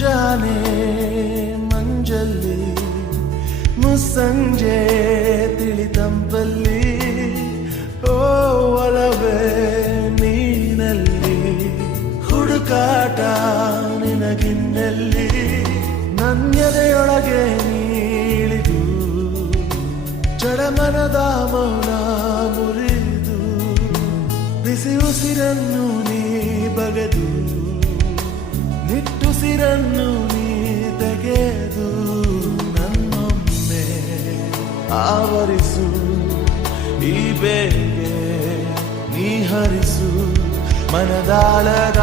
ಮುಂಜಾನೆ ಮಂಜಲ್ಲಿ ಮುಸ್ಸಂಜೆ ತಿಳಿತಂಪಲ್ಲಿ ಓ ಒಲವೇ ನೀನಲ್ಲಿ ಹುಡುಕಾಟ ನಿನಗಿನ್ನಲ್ಲಿ ನನ್ನೆದೆಯೊಳಗೆ ನೀಳಿದು ಜಡಮನದ ಮೌನ ಮುರಿದು ಬಿಸಿ ಉಸಿರನ್ನು ನೀ ಬಗೆದು ನಿಟ್ಟುಸಿರನ್ನು ನೀ ತೆಗೆದು ನನ್ನೊಮ್ಮೆ ಆವರಿಸು ಈ ಬೇಗೆ ನೀ ಹರಿಸು ಮನದಾಳದ